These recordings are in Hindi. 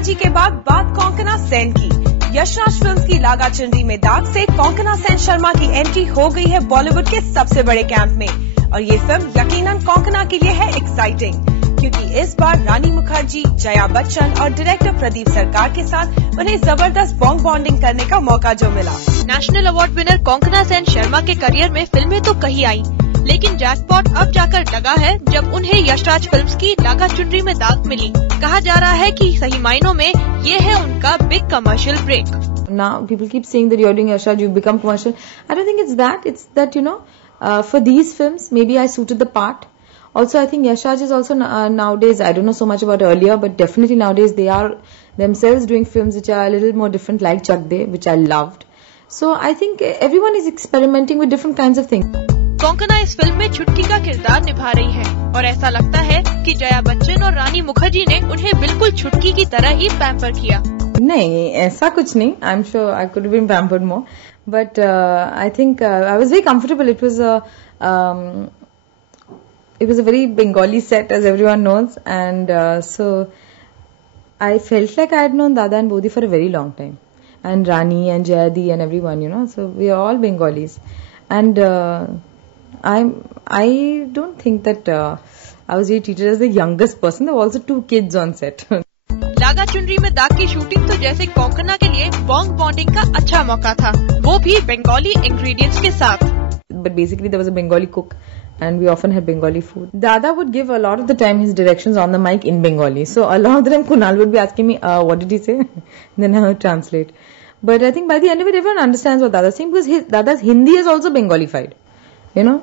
मुखर्जी के बाद बात कोंकणा सेन की। यशराज फिल्म्स की लागा चुनरी में दाग से कोंकणा सेन शर्मा की एंट्री हो गई है बॉलीवुड के सबसे बड़े कैंप में, और ये फिल्म यकीनन कोंकणा के लिए है एक्साइटिंग, क्योंकि इस बार रानी मुखर्जी, जया बच्चन और डायरेक्टर प्रदीप सरकार के साथ उन्हें जबरदस्त बॉन्डिंग करने का मौका जो मिला। National award winner Konkona Sen Sharma के करियर में फिल्में तो कहीं आई, लेकिन जैकपॉट अब जाकर लगा है जब उन्हें यशराज फिल्म्स की लागा चुनरी में दाग मिली। कहा जा रहा है कि सही मायनों में ये है उनका big commercial break. Now people keep saying that you're doing Yashraj, you've become commercial. I don't think it's that. It's that, you know, for these films, maybe I suited the part. Also, I think Yashraj is also nowadays, I don't know so much about earlier, but definitely nowadays they are themselves doing films which are a little more different, like Chak De, which I loved. So I think everyone is experimenting with different kinds of things. Konkona इस फिल्म में छुटकी का किरदार निभा रही है और ऐसा लगता है कि जया बच्चन और रानी मुखर्जी ने उन्हें बिल्कुल छुटकी की तरह ही पैम्पर किया। नहीं, ऐसा कुछ नहीं। I'm sure I could have been pampered more, but I think I was very comfortable. It was a very Bengali set, as everyone knows, and so I felt like I had known Dada and Bodhi for a very long time, and Rani and Jayadi and everyone, you know. So we are all Bengalis, and I don't think that I was really treated as the youngest person. There were also 2 kids on set. लागा चुनरी में दाग की शूटिंग तो जैसे कोंकणा के लिए बॉन्डिंग का अच्छा मौका था, वो भी बंगाली इंग्रेडिएंट्स के साथ। But basically there was a Bengali cook and we often had Bengali food. Dada would give a lot of the time his directions on the mic in Bengali. So a lot of the time Kunal would be asking me, what did he say? Then I would translate. But I think by the end of it everyone understands what Dada's saying, because Dada's Hindi is also Bengalified. You know?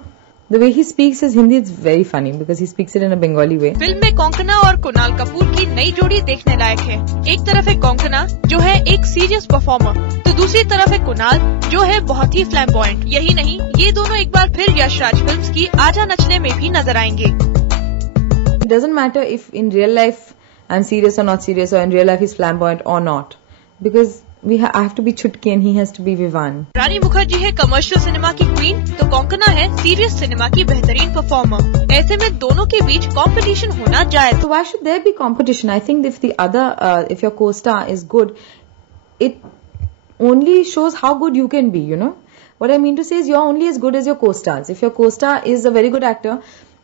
The way he speaks his Hindi is very funny because he speaks it in a Bengali way. Film में कोंकणा और कुणाल कपूर की नई जोड़ी देखने लायक है। एक तरफ है कोंकणा जो है एक सीरियस परफॉर्मर, तो दूसरी तरफ है कुणाल जो है बहुत ही फ्लैम्बॉयंट। यही नहीं, ये दोनों एक बार फिर यशराज फिल्म्स की आजा नचले में भी नजर आएंगे। It doesn't matter if in real life I'm serious or not serious, or in real life he's flamboyant or not, because I have to be Chutki and he has to be Vivan. रानी मुखर्जी है कमर्शियल सिनेमा की क्वीन, तो कोंकणा है सीरियस सिनेमा की बेहतरीन परफॉर्मर। ऐसे में दोनों के बीच कंपटीशन होना जायज। So why should there be competition? I think if the other, if your co-star is good, it only shows how good you can be, you know. What I mean to say is you're only as good as your co-stars. If your co-star is a very good actor,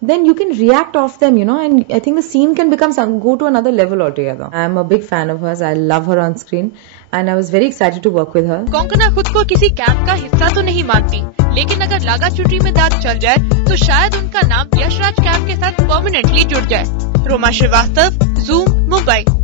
then you can react off them, you know, and I think the scene can go to another level altogether. I'm a big fan of hers. I love her on screen and I was very excited to work with her. Konkona खुद को किसी कैंप का हिस्सा तो नहीं मानती, लेकिन अगर लागा चुनरी में दाग चल जाए तो शायद उनका नाम यशराज कैंप के साथ परमानेंटली जुड़ जाए। रोमा श्रीवास्तव, ज़ूम, मुंबई।